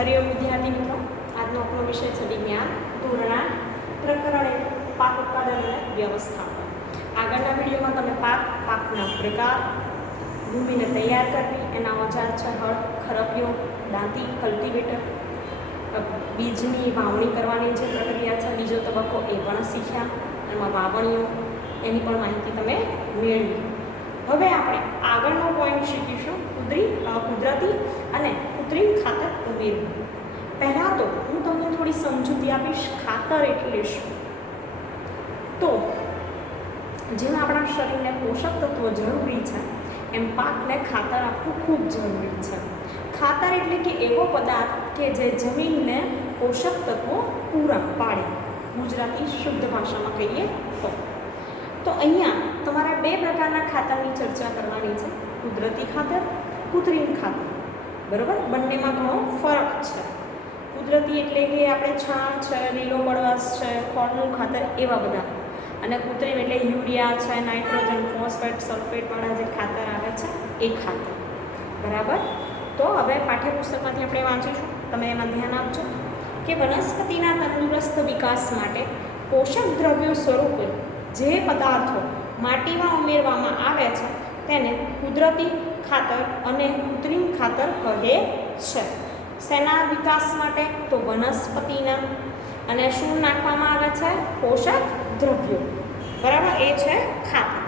હરિઓમ વિદ્યાર્થી મિત્રો, આજનો આપણો વિષય છે વિજ્ઞાન ધોરણ 8 પ્રકરણ 1 પાક ઉત્પાદન અને વ્યવસ્થાપન. આગળના વિડીયોમાં તમે પાકના પ્રકાર, ભૂમિને તૈયાર કરવી, એના ઓજાર છે હળ, ખરપિયો, દાંતી, કલ્ટિવેટર, બીજની વાવણી કરવાની જે પ્રક્રિયા છે બીજો તબક્કો એ પણ શીખ્યા. એમાં વાવણીઓ એની પણ માહિતી તમે મેળવી. હવે આપણે આગળનો પોઈન્ટ શીખીશું કુદરતી અને કૃત્રિમ ખાતર ઉમેરવું. પહેલાં તો હું તમને થોડી સમજૂતી આપીશ ખાતર એટલે શું. તો જેમ આપણા શરીરને પોષક તત્વો જરૂરી છે એમ પાકને ખાતર આપવું ખૂબ જરૂરી છે. ખાતર એટલે કે એવો પદાર્થ કે જે જમીનને પોષક તત્વો પૂરા પાડે, ગુજરાતી શુદ્ધ ભાષામાં કહીએ તો અહીંયા તમારે બે પ્રકારના ખાતરની ચર્ચા કરવાની છે, કુદરતી ખાતર, કૃત્રિમ ખાતર. બરાબર, બંનેમાં ઘણો ફરક છે. કુદરતી એટલે કે આપણે છાણ છે, લીલો કડવાશ છે, ખોળનું ખાતર એવા બધા, અને કૃત્રિમ એટલે યુરિયા છે, નાઇટ્રોજન, ફોસ્ફેટ, સલ્ફેટવાળા જે ખાતર આવે છે એ ખાતર. બરાબર, તો હવે પાઠ્યપુસ્તકમાંથી આપણે વાંચીશું, તમે એમાં ધ્યાન આપજો કે વનસ્પતિના તંદુરસ્ત વિકાસ માટે પોષક દ્રવ્યો સ્વરૂપે જે પદાર્થો માટીમાં ઉમેરવામાં આવે છે તેને કુદરતી ખાતર અને કૃત્રિમ ખાતર કહે છે. શેના વિકાસ માટે? તો વનસ્પતિના. અને શું નાખવામાં આવે છે? પોષક દ્રવ્યો. બરાબર, એ છે ખાતર.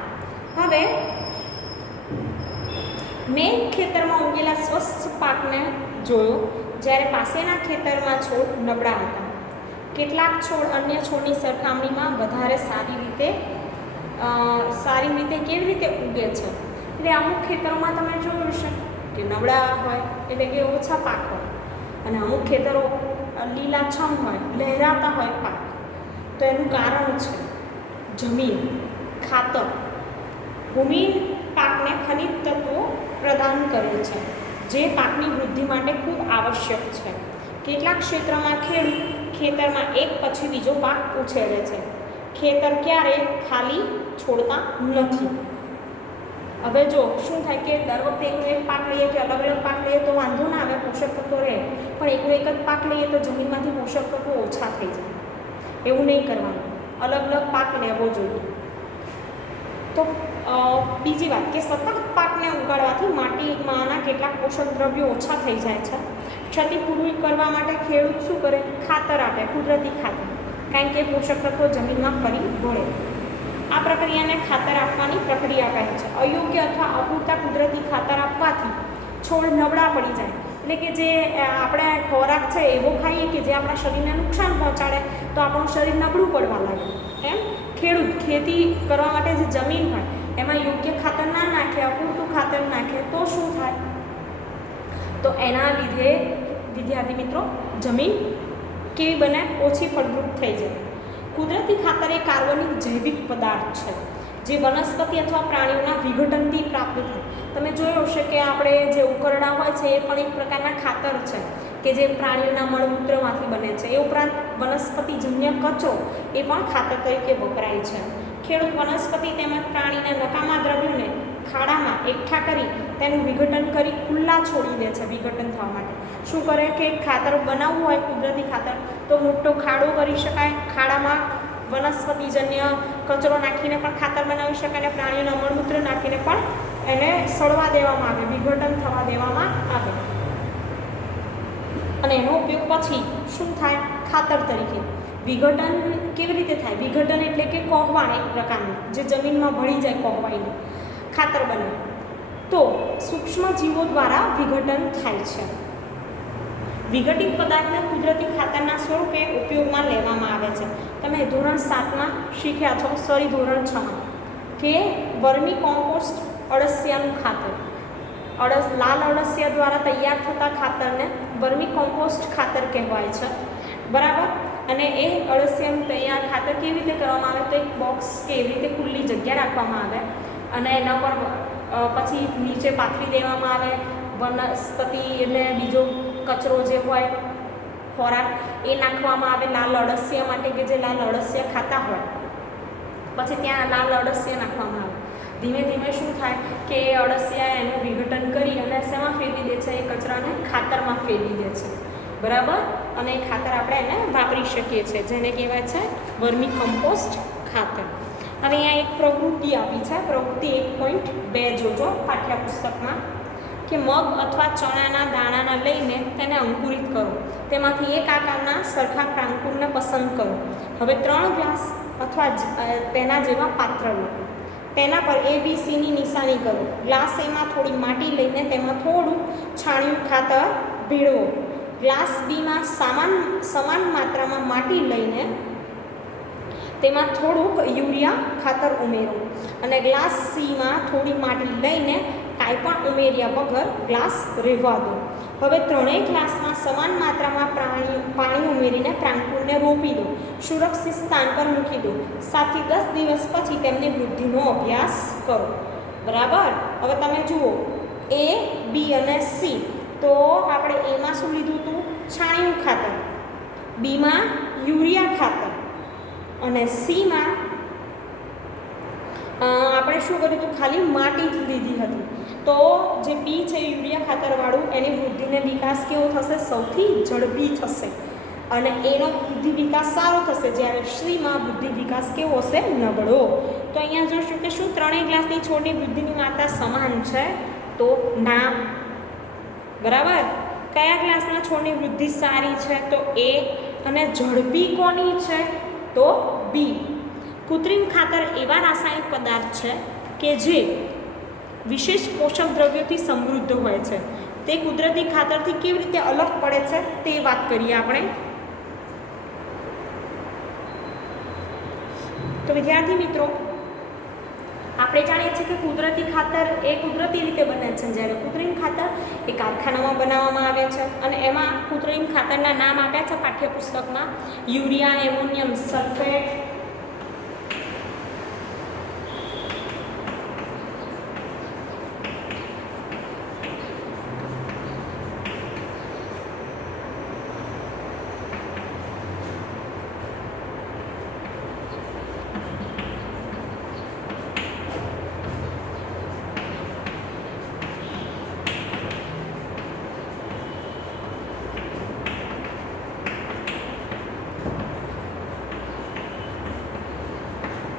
હવે મેં ખેતરમાં ઉગેલા સ્વસ્થ પાકને જોયો જ્યારે પાસેના ખેતરમાં છોડ નબળા હતા. કેટલાક છોડ અન્ય છોડની સરખામણીમાં વધારે સારી રીતે કેવી રીતે ઉગે છે. એટલે અમુક ખેતરોમાં તમે જોયું છે કે નબળા હોય એટલે કે ઓછા પાક હોય, અને અમુક ખેતરો લીલાછમ હોય, લહેરાતા હોય પાક. તો એનું કારણ છે જમીન, ખાતર. ભૂમિ પાકને ખનિજ તત્વો પ્રદાન કરે છે જે પાકની વૃદ્ધિ માટે ખૂબ આવશ્યક છે. કેટલાક ક્ષેત્રમાં ખેડૂત ખેતરમાં એક પછી બીજો પાક ઉછેરે છે. ખેતર ક્યારેય ખાલી છોડતા નથી. હવે જો શું થાય કે દર વખતે એકનો એક પાક લઈએ કે અલગ અલગ પાક લઈએ તો વાંધો ના આવે, પોષક તત્વો રહે, પણ એકનો એક જ પાક લઈએ તો જમીનમાંથી પોષક તત્વો ઓછા થઈ જાય. એવું નહીં કરવાનું, અલગ અલગ પાક લેવો જોઈએ. તો બીજી વાત કે સતત પાકને ઉગાડવાથી માટીમાંના કેટલાક પોષક દ્રવ્યો ઓછા થઈ જાય છે. ક્ષતિ પૂરી કરવા માટે ખેડૂત શું કરે? ખાતર આપે, કુદરતી ખાતર, કારણ કે પોષક તત્વો જમીનમાં ફરી વળે. આ પ્રક્રિયાને ખાતર આપવાની પ્રક્રિયા કહે છે. અયોગ્ય અથવા અપૂરતા કુદરતી ખાતર આપવાથી છોડ નબળા પડી જાય. એટલે કે જે આપણે ખોરાક છે એવો ખાઈએ કે જે આપણા શરીરને નુકસાન પહોંચાડે તો આપણું શરીર નબળું પડવા લાગે. એમ ખેડૂત ખેતી કરવા માટે જે જમીન હોય એમાં યોગ્ય ખાતર ના નાખે, અપૂરતું ખાતર નાખે તો શું થાય? તો એના લીધે વિદ્યાર્થી મિત્રો જમીન કેવી બને? ઓછી ફળદ્રુપ થઈ જાય. કુદરતી ખાતર એ કાર્બનિક જૈવિક પદાર્થ છે જે વનસ્પતિ અથવા પ્રાણીઓના વિઘટનથી પ્રાપ્ત થાય. તમે જોયું હશે કે આપણે જે ઉકરડા હોય છે એ પણ એક પ્રકારના ખાતર છે કે જે પ્રાણીઓના મળમૂત્રમાંથી બને છે. એ ઉપરાંત વનસ્પતિજન્ય કચરો એ પણ ખાતર તરીકે વપરાય છે. ખેડૂત વનસ્પતિ તેમજ પ્રાણીના નકામા દ્રવ્યોને ખાડામાં એકઠા કરી તેનું વિઘટન કરી ખુલ્લા છોડી દે છે વિઘટન થવા માટે. શું કરે કે ખાતર બનાવવું હોય કુદરતી ખાતર તો મોટો ખાડો કરી શકાય, ખાડામાં વનસ્પતિજન્ય કચરો નાખીને પણ ખાતર બનાવી શકાય, અને પ્રાણીઓના મળમૂત્ર નાખીને પણ એને સડવા દેવામાં આવે, વિઘટન થવા દેવામાં આવે. અને એનો ઉપયોગ પછી શું થાય? ખાતર તરીકે. વિઘટન કેવી રીતે થાય? વિઘટન એટલે કે કોહવાણ, એક પ્રકારનું જે જમીનમાં ભળી જાય, કોહવાઈને ખાતર બને. તો સૂક્ષ્મ જીવો દ્વારા વિઘટન થાય છે. વિઘટિત પદાર્થને કુદરતી ખાતરના સ્વરૂપે ઉપયોગમાં લેવામાં આવે છે. તમે ધોરણ 7માં શીખ્યા છો, સોરી ધોરણ 6માં, કે વર્મી કોમ્પોસ્ટ અળસિયાનું ખાતર. લાલ અળસિયા દ્વારા તૈયાર થતા ખાતરને વર્મી કોમ્પોસ્ટ ખાતર કહેવાય છે. બરાબર, અને એ અળસિયાનું તૈયાર ખાતર કેવી રીતે કરવામાં આવે? તો એક બોક્સ કે એવી રીતે ખુલ્લી જગ્યા રાખવામાં આવે અને એના પર પછી નીચે પાથરી દેવામાં આવે. વનસ્પતિ અને બીજો કચરો જે હોય ખોરાક એ નાખવામાં આવે લાલ અળસિયા માટે, કે જે લાલ અળસિયા ખાતા હોય. પછી ત્યાં લાલ અળસિયા નાખવામાં આવે. ધીમે ધીમે શું થાય કે અળસિયા એનું વિઘટન કરી અને શેમાં ફેરવી દે છે? એ કચરાને ખાતરમાં ફેરવી દે છે. બરાબર, અને એ ખાતર આપણે એને વાપરી શકીએ છીએ, જેને કહેવાય છે વર્મી કમ્પોસ્ટ ખાતર. હવે અહીંયા એક પ્રવૃત્તિ આપી છે, પ્રવૃત્તિ 1.2 જોજો પાઠ્યપુસ્તકમાં, કે મગ અથવા ચણાના દાણાના લઈને તેને અંકુરિત કરો, તેમાંથી એક આકારના સરખા પ્રાંકુરને પસંદ કરો. હવે 3 ગ્લાસ અથવા તેના જેવા પાત્ર લો, તેના પર ABCની નિશાની કરો. ગ્લાસ એમાં થોડી માટી લઈને તેમાં થોડું છાણિયું ખાતર ભેળવો. ગ્લાસ બીમાં સમાન માત્રામાં માટી લઈને તેમાં થોડુંક યુરિયા ખાતર ઉમેરો, અને ગ્લાસ સીમાં થોડી માટી લઈને કાંઈ પણ ઉમેર્યા વગર ગ્લાસ રહેવા દો. હવે 3 ગ્લાસમાં સમાન માત્રામાં પાણી ઉમેરીને પ્રાંકુરને રોપી દો. સુરક્ષિત સ્થાન પર મૂકી દો. 7 થી 10 દિવસ પછી તેમની વૃદ્ધિનો અભ્યાસ કરો. બરાબર, હવે તમે જુઓ A, B અને C. તો આપણે એમાં શું લીધું હતું? છાણિયું ખાતર, બીમાં યુરિયા ખાતર, અને સીમાં આપણે શું કર્યું હતું? ખાલી માટી જ લીધી હતી. તો જે બી છે યુરિયા ખાતરવાળું, એની વૃદ્ધિને વિકાસ કેવો થશે? સૌથી ઝડપી થશે, અને એનો વૃદ્ધિ વિકાસ સારો થશે. જ્યારે સીમાં વૃદ્ધિ વિકાસ કેવો હશે? નબળો. તો અહીંયા જોશું કે શું 3 ગ્લાસની છોડની વૃદ્ધિની માત્રા સમાન છે? તો ના. બરાબર, કયા ગ્લાસના છોડની વૃદ્ધિ સારી છે? તો A. અને ઝડપી કોની છે? તો B. કૃત્રિમ ખાતર એવા રાસાયણિક પદાર્થ છે કે જે વિશેષ પોષક દ્રવ્યોથી સમૃદ્ધ હોય છે. તે કુદરતી ખાતરથી કેવી રીતે અલગ પડે છે તે વાત કરીએ આપણે. તો વિદ્યાર્થી મિત્રો, આપણે જાણીએ છીએ કે કુદરતી ખાતર એ કુદરતી રીતે બને છે, જ્યારે કૃત્રિમ ખાતર એ કારખાનામાં બનાવવામાં આવે છે. અને એમાં કૃત્રિમ ખાતરના નામ આપ્યા છે પાઠ્યપુસ્તકમાં: urea, ammonium sulphate,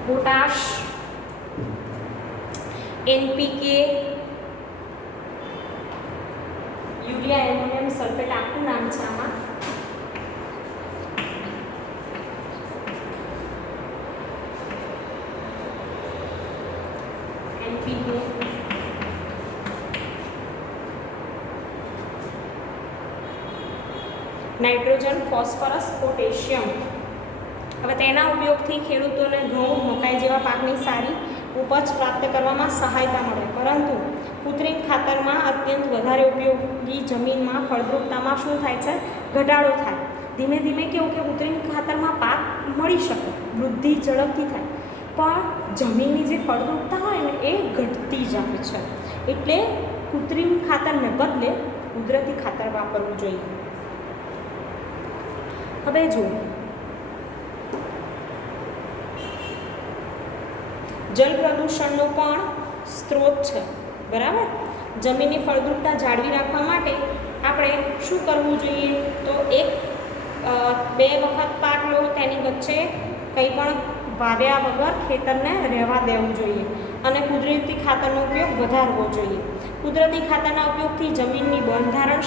potash, NPK, urea, ammonium sulphate આખું નામ છે આમાં. NPK, nitrogen, phosphorus, potassium. હવે તેના ઉપયોગથી ખેડૂતોને ઘઉં, મકાઈ જેવા પાકની સારી ઉપજ પ્રાપ્ત કરવામાં સહાયતા મળે. પરંતુ કૃત્રિમ ખાતરમાં અત્યંત વધારે ઉપયોગી જમીનમાં ફળદ્રુપતામાં શું થાય છે? ઘટાડો થાય. ધીમે ધીમે કેવું કે કૃત્રિમ ખાતરમાં પાક મળી શકે, વૃદ્ધિ ઝડપથી થાય, પણ જમીનની જે ફળદ્રુપતા હોય ને એ ઘટતી જાય છે. એટલે કૃત્રિમ ખાતરને બદલે કુદરતી ખાતર વાપરવું જોઈએ. હવે જુઓ, જળ પ્રદૂષણનો પણ સ્ત્રોત છે. બરાબર, જમીનની ફળદ્રુપતા જાળવી રાખવા માટે આપણે શું કરવું જોઈએ? તો 2 વખત પાક લો, તેની વચ્ચે કંઈ પણ વાવ્યા વગર ખેતરને રહેવા દેવું જોઈએ, અને કુદરતી ખાતરનો ઉપયોગ વધારવો જોઈએ. કુદરતી ખાતરના ઉપયોગથી જમીનની બંધારણ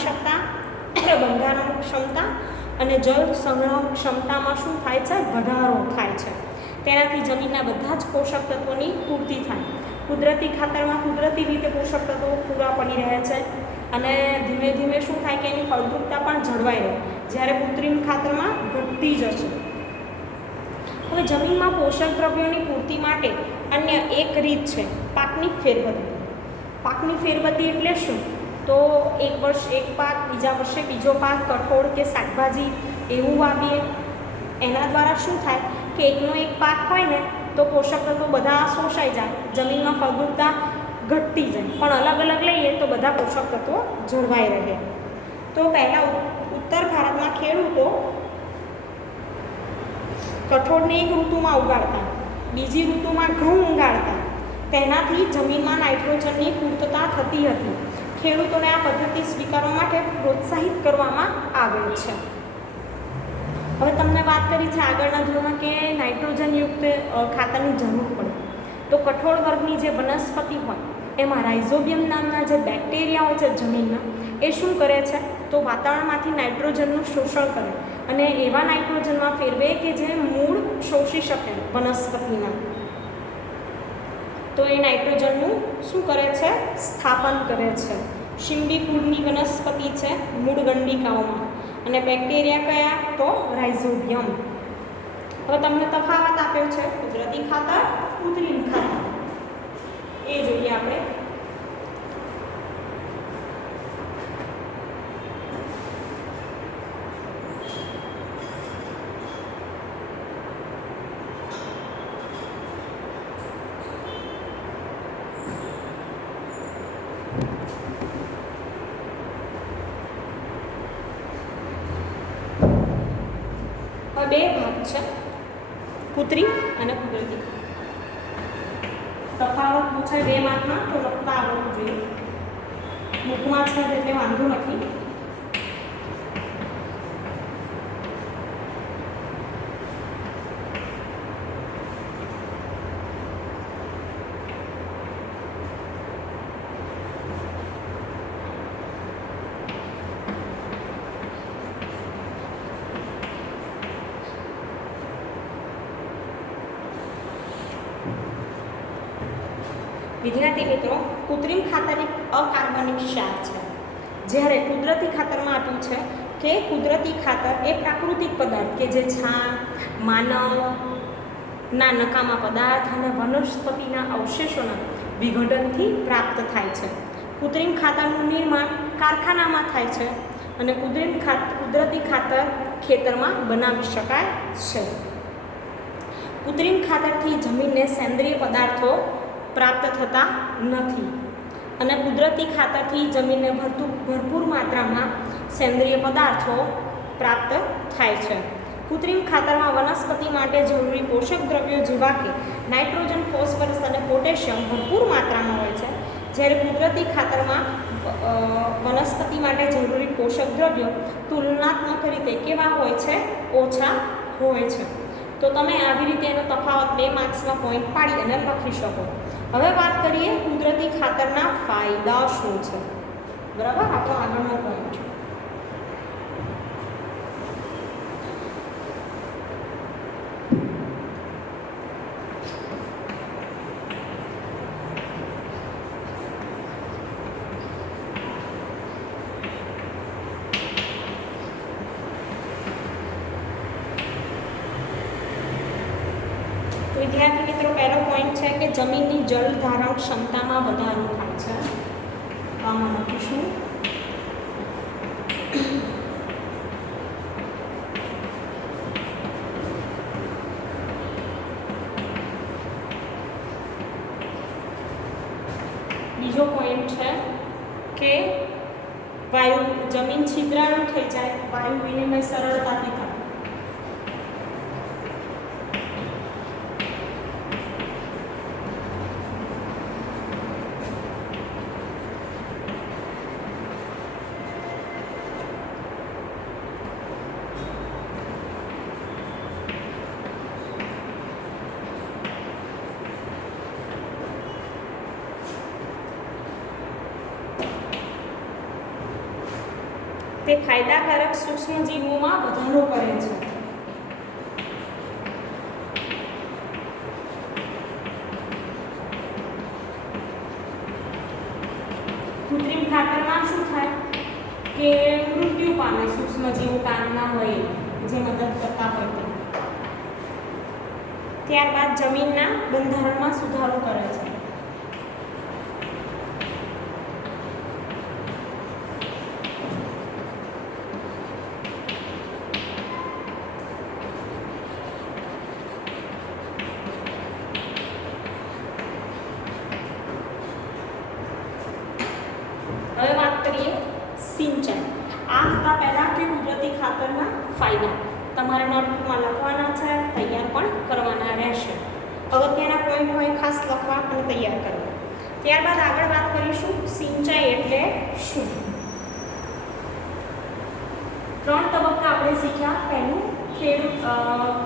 ક્ષમતા અને જળ સંગ્રહ ક્ષમતામાં શું થાય છે? વધારો થાય છે. તેનાથી જમીનના બધા જ પોષક તત્વોની પૂર્તિ થાય. કુદરતી ખાતરમાં કુદરતી રીતે પોષક તત્વો પૂરા પડી રહે છે, અને ધીમે ધીમે શું થાય કે એની ફળદ્રુપતા પણ જળવાઈ રહે, જ્યારે કૃત્રિમ ખાતરમાં ઘટતી જશે. હવે જમીનમાં પોષક દ્રવ્યોની પૂર્તિ માટે અન્ય એક રીત છે પાકની ફેરબદલી. પાકની ફેરબદલી એટલે શું? તો એક વર્ષ એક પાક, બીજા વર્ષે બીજો પાક, કઠોળ કે શાકભાજી એવું વાવીએ. એના દ્વારા શું થાય કે એકનો એક પાક હોય ને તો પોષક તત્વો બધા શોષાઈ જાય, જમીનમાં ફળદ્રુપતા ઘટતી જાય. પણ અલગ અલગ લઈએ તો બધા પોષક તત્વો જળવાઈ રહે. તો પહેલાં ઉત્તર ભારતમાં ખેડૂતો કઠોળને એક ઋતુમાં ઉગાડતા, બીજી ઋતુમાં ઘઉં ઉગાડતા. તેનાથી જમીનમાં નાઇટ્રોજનની પૂર્તતા થતી હતી. ખેડૂતોને આ પદ્ધતિ સ્વીકારવા માટે પ્રોત્સાહિત કરવામાં આવે છે. હવે તમને વાત કરી છે આગળના ધોરણમાં કે નાઇટ્રોજનયુક્ત ખાતરની જરૂર પડે, તો કઠોળ વર્ગની જે વનસ્પતિ હોય એમાં રાઇઝોબિયમ નામના જે બેક્ટેરિયા હોય છે જમીનના, એ શું કરે છે તો વાતાવરણમાંથી નાઇટ્રોજનનું શોષણ કરે અને એવા નાઇટ્રોજનમાં ફેરવે કે જે મૂળ શોષી શકે વનસ્પતિના. તો એ નાઇટ્રોજનનું શું કરે છે સ્થાપન કરે છે. શીંબી કુળની વનસ્પતિ છે મૂળગંડિકાઓમાં, અને બેક્ટેરિયા કયા તો રાઇઝોબિયમ. હવે તમને તફાવત આપ્યો છે કુદરતી ખાતર, કૃત્રિમ ખાતર, એ જોઈએ આપણે. બે ભાગ છે, કૃત્રિમ અને કુદરતી. તફાવત પૂછાય 2 માર્કમાં તો લખતા આવડવું જોઈએ. બુકમાં છે એટલે વાંધો નથી. વિદ્યાર્થી મિત્રો, કૃત્રિમ ખાતર એક અકાર્બનિક ક્ષાર છે, જ્યારે કુદરતી ખાતરમાં આપ્યું છે કે કુદરતી ખાતર એ પ્રાકૃતિક પદાર્થ કે જે છાણ, માનવના નકામા પદાર્થ અને વનસ્પતિના અવશેષોના વિઘટનથી પ્રાપ્ત થાય છે. કૃત્રિમ ખાતરનું નિર્માણ કારખાનામાં થાય છે અને કુદરતી ખાતર ખેતરમાં બનાવી શકાય છે. કૃત્રિમ ખાતરથી જમીનને સેન્દ્રિય પદાર્થો પ્રાપ્ત થતા નથી અને કુદરતી ખાતરથી જમીનને ભરપૂર માત્રામાં સેન્દ્રિય પદાર્થો પ્રાપ્ત થાય છે. કૃત્રિમ ખાતરમાં વનસ્પતિ માટે જરૂરી પોષક દ્રવ્યો જેવા કે નાઇટ્રોજન, ફોસ્ફરસ અને પોટેશિયમ ભરપૂર માત્રામાં હોય છે, જ્યારે કુદરતી ખાતરમાં વનસ્પતિ માટે જરૂરી પોષક દ્રવ્યો તુલનાત્મક રીતે કેવા હોય છે ઓછા હોય છે. તો તમે આવી રીતે એનો તફાવત 2 માર્ક્સમાં પોઈન્ટ પાડી અને લખી શકો. હવે વાત કરીએ કુદરતી ખાતરના ફાયદા શું છે. બરાબર, આપણો આગળનો પોઈન્ટ. વિદ્યાર્થી મિત્રો, પહેલો પોઈન્ટ છે કે જમીનની જળ ધારણ ક્ષમતામાં વધારો થાય છે. આમાં લખીશું બીજો પોઈન્ટ છે કે જમીન છિદ્રાળુ થઈ જાય, વાયુ વિનિમય સરળતાથી થાય. તે ફાયદાકારક સૂક્ષ્મજીવોમાં વધારો કરે છે. કૃત્રિમ ખાતરમાં શું થાય કે મૃત્યુ પામે સૂક્ષ્મજીવો કામના હોય જે મદદ કરતા હોય તે. ત્યારબાદ જમીનના બંધારણમાં સુધારો કરે છે. હવે વાત કરીએ સિંચાઈ. આ હતા પહેલાં કે કુદરતી ખાતરના ફાયદા. તમારે નોટબુકમાં લખવાના છે, તૈયાર પણ કરવાના રહેશે. અગત્યના પોઈન્ટ હોય ખાસ લખવા અને તૈયાર કરવા. ત્યારબાદ આગળ વાત કરીશું સિંચાઈ એટલે શું. 3 તબક્કા આપણે શીખ્યા. પહેલું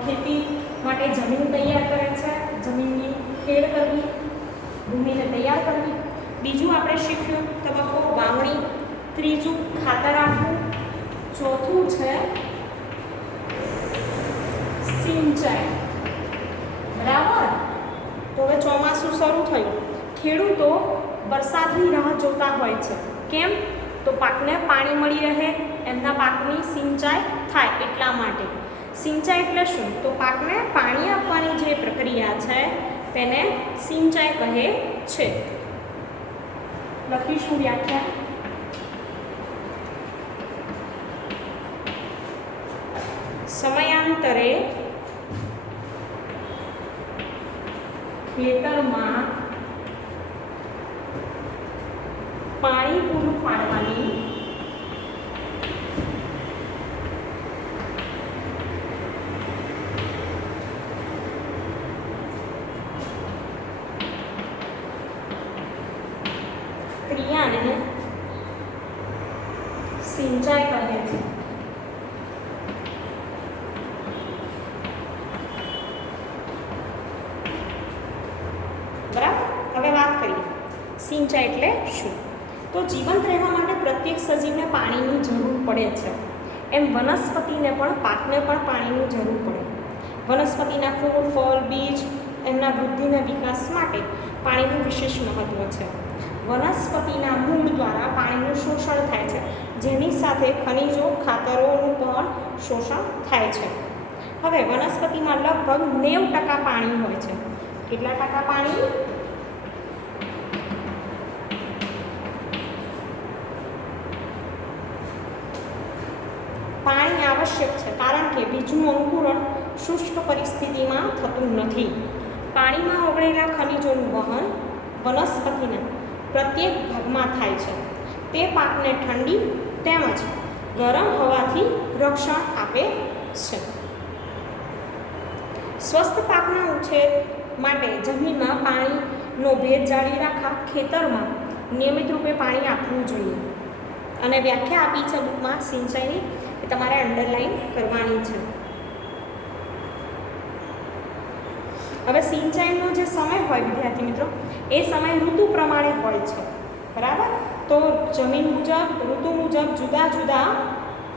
ખેતી માટે જમીન તૈયાર કરે છે, જમીનની ખેડ કરવી, ભૂમિને તૈયાર કરવી. બીજું આપણે શીખ્યું તબક્કો વાવણી. ત્રીજું ખાતર આપવું. ચોથું છે સિંચાઈ. બરાબર. તો હવે ચોમાસું શરૂ થયું. ખેડૂતો વરસાદની રાહ જોતા હોય છે. કેમ? તો પાકને પાણી મળી રહે, એમના પાકની સિંચાઈ થાય એટલા માટે. સિંચાઈ એટલે શું? તો પાકને પાણી આપવાની જે પ્રક્રિયા છે તેને સિંચાઈ કહે છે. લખીશું વ્યાખ્યા. સમયાંતરે ખેતરમાં પાણી પૂરું પાડવાની ક્રિયાને સિંચાઈ કહે છે. બરાબર. હવે વાત કરીએ સિંચાઈ એટલે શું. તો જીવંત રહેવા માટે પ્રત્યેક સજીવને પાણીની જરૂર પડે છે. એમ વનસ્પતિને પણ, પાકને પણ પાણીની જરૂર પડે. વનસ્પતિના ફૂલ, ફળ, બીજ એમના વૃદ્ધિ અને વિકાસ માટે પાણીનું વિશેષ મહત્વ છે. વનસ્પતિના મૂળ દ્વારા પાણીનું શોષણ થાય છે, જેની સાથે ખનિજો, ખાતરોનું પણ શોષણ થાય છે. હવે વનસ્પતિમાં લગભગ 90% પાણી હોય છે. કેટલા ટકા પાણી? પાણી આવશ્યક છે, કારણ કે બીજનું અંકુરણ શુષ્ક પરિસ્થિતિમાં થતું નથી. પાણીમાં ઓગળેલા ખનિજોનું વહન વનસ્પતિના પ્રત્યેક ભાગમાં થાય છે. તે પાકને ઠંડી તેમજ ગરમ હવાથી રક્ષણ આપે છે. સ્વસ્થ પાકના ઉછેર માટે જમીનમાં પાણીનો ભેજ જાળવી રાખવા ખેતરમાં નિયમિત રૂપે પાણી આપવું જોઈએ. અને વ્યાખ્યા આપી છે બુકમાં સિંચાઈની, એ તમારે અંડરલાઈન કરવાની છે. હવે સિંચાઈનો જે સમય હોય વિદ્યાર્થી મિત્રો, એ સમય ઋતુ પ્રમાણે હોય છે. બરાબર. તો જમીન મુજબ, ઋતુ મુજબ જુદા જુદા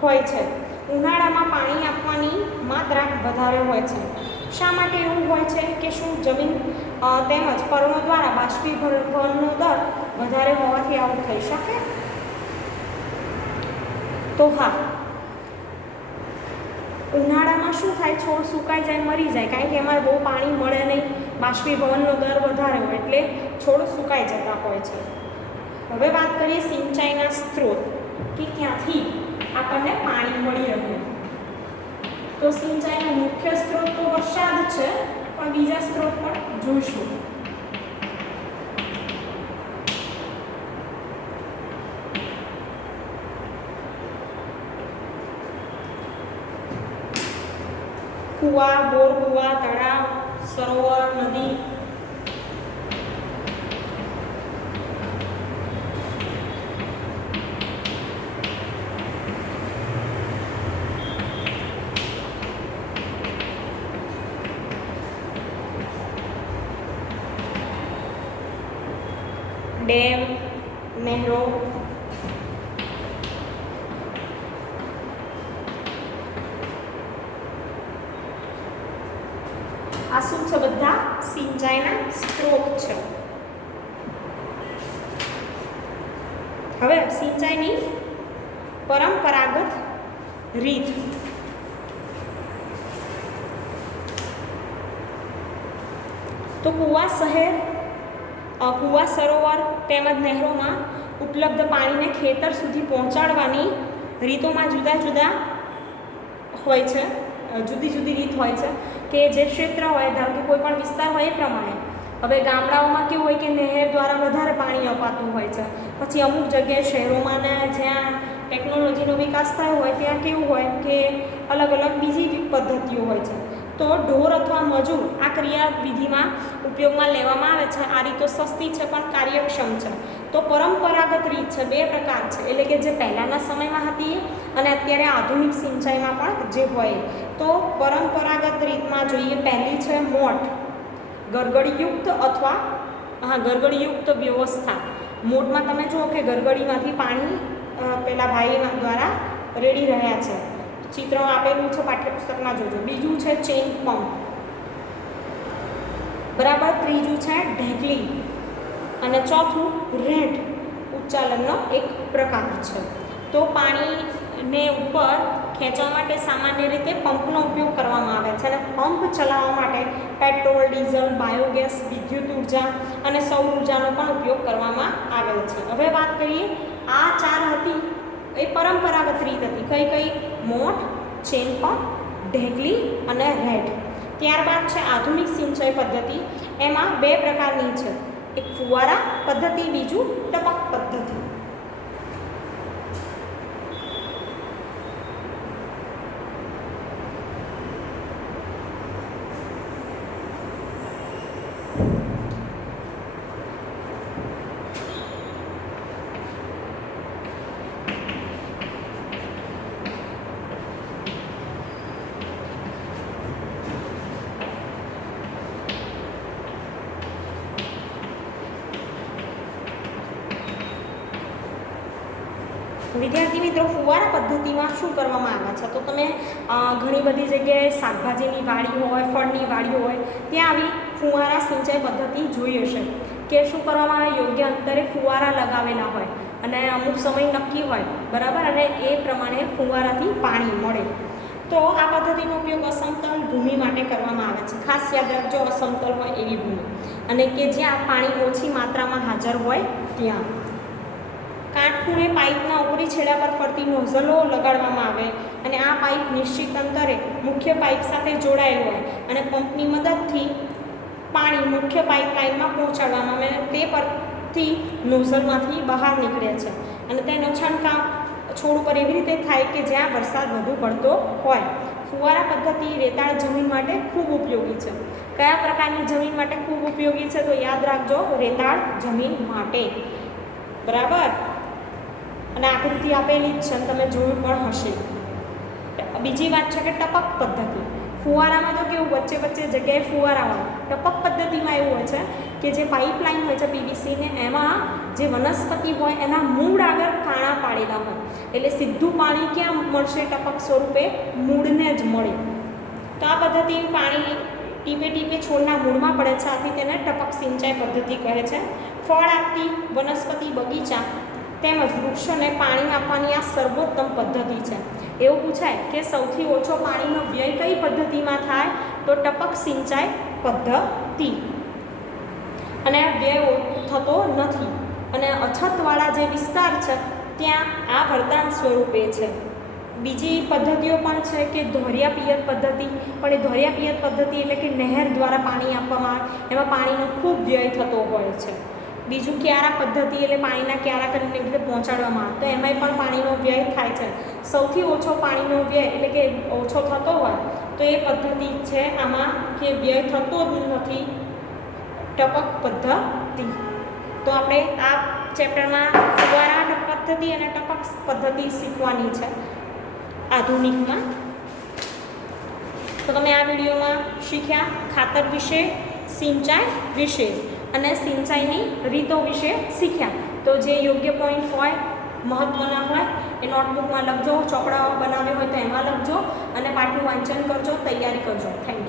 હોય છે. ઉનાળામાં પાણી આપવાની માત્રા વધારે હોય છે. શા માટે એવું હોય છે કે શું જમીન તેમજ પર્ણો દ્વારા બાષ્પીભવનનો દર વધારે હોવાથી આવું થઈ શકે? તો હા, ઉનાળામાં શું થાય, છોડ સુકાઈ જાય, મરી જાય, કારણ કે એમાં બહુ પાણી મળે નહીં, બાષ્પીભવનનો દર વધારે હોય એટલે છોડ સુકાઈ જતા હોય છે. હવે વાત કરીએ સિંચાઈના સ્ત્રોત, કે ક્યાંથી આપણને પાણી મળી રહે. તો સિંચાઈનો મુખ્ય સ્ત્રોત તો વરસાદ છે, પણ બીજા સ્ત્રોત પણ જોઈશું. કુવા, બોર કુવા, તળાવ, સરોવર, નદી. ડેમ, નહેરો. આ શું છે? બધા સિંચાઈના સ્ત્રોત છે. હવે સિંચાઈની પરંપરાગત રીત. તો કુવા, સરોવર તેમજ નહેરોમાં ઉપલબ્ધ પાણીને ખેતર સુધી પહોંચાડવાની રીતોમાં જુદા જુદા હોય છે. જુદી જુદી રીત હોય છે કે જે ક્ષેત્ર હોય, ધારો કે કોઈ પણ વિસ્તાર હોય એ પ્રમાણે. હવે ગામડાઓમાં કેવું હોય કે નહેર દ્વારા વધારે પાણી અપાતું હોય છે. પછી અમુક જગ્યાએ શહેરોમાં ને જ્યાં ટેકનોલોજીનો વિકાસ થયો હોય ત્યાં કેવું હોય કે અલગ અલગ બીજી પદ્ધતિઓ હોય છે. તો ઢોર અથવા મજૂર આ ક્રિયાવિધિમાં ઉપયોગમાં લેવામાં આવે છે. આ રીતો સસ્તી છે પણ કાર્યક્ષમ છે. તો પરંપરાગત રીત છે, બે પ્રકાર છે, એટલે કે જે પહેલાંના સમયમાં હતી અને અત્યારે આધુનિક સિંચાઈમાં પણ જે હોય. તો પરંપરાગત રીતમાં જોઈએ, પહેલી છે મોટ, ગરગડીયુક્ત અથવા ગરગડીયુક્ત વ્યવસ્થા. મોટમાં તમે જુઓ કે ગરગડીમાંથી પાણી પેલા ભાઈ દ્વારા રેડી રહ્યા છે. ચિત્ર આપેલું છે પાઠ્યપુસ્તકમાં, જોજો. બીજું છે ચેઇન પંપ, બરાબર. ત્રીજું છે ઢેકલી અને ચોથું રેડ ઉચ્ચાલનનો એક પ્રકાર છે. તો પાણીને ઉપર ખેંચવા માટે સામાન્ય રીતે પંપનો ઉપયોગ કરવામાં આવે છે અને પંપ ચલાવવા માટે પેટ્રોલ, ડીઝલ, બાયોગેસ, વિદ્યુત ઉર્જા અને સૌર ઉર્જાનો પણ ઉપયોગ કરવામાં આવેલ છે. હવે વાત કરીએ, આ 4 હતી એ પરંપરાગત રીત હતી. કઈ કઈ? મોટ, ચેન પંપ, ઢેકલી અને રેડ. ત્યારબાદ છે આધુનિક સિંચાઈ પદ્ધતિ. એમાં 2 પ્રકારની છે, એક ફુવારા પદ્ધતિ, બીજું ટપક પદ્ધતિ. વિદ્યાર્થી મિત્રો, ફુવારા પદ્ધતિમાં શું કરવામાં આવે છે? તો તમે ઘણી બધી જગ્યાએ શાકભાજીની વાડી હોય, ફળની વાડી હોય, ત્યાં આવી ફુવારા સિંચાઈ પદ્ધતિ જોઈ હશે કે શું કરવામાં આવે, યોગ્ય અંતરે ફુવારા લગાવેલા હોય અને અમુક સમય નક્કી હોય, બરાબર, અને એ પ્રમાણે ફુવારાથી પાણી મળે. તો આ પદ્ધતિનો ઉપયોગ અસમતલ ભૂમિ માટે કરવામાં આવે છે. ખાસ યાદ રાખજો, અસમતલ હોય એવી ભૂમિ અને કે જ્યાં પાણી ઓછી માત્રામાં હાજર હોય ત્યાં. કાટખૂણે પાઇપના ઉપરી છેડા પર ફરતી નોઝલો લગાડવામાં આવે અને આ પાઇપ નિશ્ચિત અંતરે મુખ્ય પાઇપ સાથે જોડાયેલ હોય અને પંપની મદદથી પાણી મુખ્ય પાઇપલાઇનમાં પહોંચાડવામાં આવે. તે પરથી નોઝલમાંથી બહાર નીકળે છે અને તેનો છંટકાવ છોડ ઉપર એવી રીતે થાય કે જ્યાં વરસાદ વધુ પડતો હોય. ફુવારા પદ્ધતિ રેતાળ જમીન માટે ખૂબ ઉપયોગી છે. કયા પ્રકારની જમીન માટે ખૂબ ઉપયોગી છે? તો યાદ રાખજો, રેતાળ જમીન માટે, બરાબર. અને આકૃતિ આપેલી જ છે, તમે જોયું પણ હશે. બીજી વાત છે કે ટપક પદ્ધતિ. ફુવારામાં તો કેવું, વચ્ચે વચ્ચે જગ્યાએ ફુવારા હોય. ટપક પદ્ધતિમાં એવું હોય છે કે જે પાઇપલાઇન હોય છે પીવીસીને, એમાં જે વનસ્પતિ હોય એના મૂળ આગળ કાણા પાડેલા હોય, એટલે સીધું પાણી ક્યાં મળશે? ટપક સ્વરૂપે મૂળને જ મળે. તો આ પદ્ધતિ પાણી ટીપે ટીપે છોડના મૂળમાં પડે છે, આથી તેને ટપક સિંચાઈ પદ્ધતિ કહે છે. ફળ આપતી વનસ્પતિ, બગીચા તેમજ વૃક્ષોને પાણી આપવાની આ સર્વોત્તમ પદ્ધતિ છે. એવું પૂછાય કે સૌથી ઓછો પાણીનો વ્યય કઈ પદ્ધતિમાં થાય? તો ટપક સિંચાઈ પદ્ધતિ. અને વ્યય થતો નથી અને અછતવાળા જે વિસ્તાર છે ત્યાં આ વરદાન સ્વરૂપે છે. બીજી પદ્ધતિઓ પણ છે કે ધોરિયા પિયત પદ્ધતિ. પણ એ ધોરિયા પિયત પદ્ધતિ એટલે કે નહેર દ્વારા પાણી આપવામાં આવે, એમાં પાણીનો ખૂબ વ્યય થતો હોય છે. બીજું ક્યારા પદ્ધતિ, એટલે પાણીના ક્યારા કરીને રીતે પહોંચાડવામાં આવે, તો એમાંય પણ પાણીનો વ્યય થાય છે. સૌથી ઓછો પાણીનો વ્યય એટલે કે ઓછો થતો હોય તો એ પદ્ધતિ છે આમાં કે વ્યય થતો જ નથી, ટપક પદ્ધતિ. તો આપણે આ ચેપ્ટરમાં ફુવારા પદ્ધતિ અને ટપક પદ્ધતિ શીખવાની છે આધુનિકમાં. તો તમે આ વિડીયોમાં શીખ્યા ખાતર વિશે, સિંચાઈ વિશે અને સિંચાઈની રીતો વિશે શીખ્યા. તો જે યોગ્ય પોઈન્ટ હોય, મહત્ત્વના હોય એ નોટબુકમાં લખજો, ચોપડાઓ બનાવ્યો હોય તો એમાં લખજો અને પાઠનું વાંચન કરજો, તૈયારી કરજો. Thank you.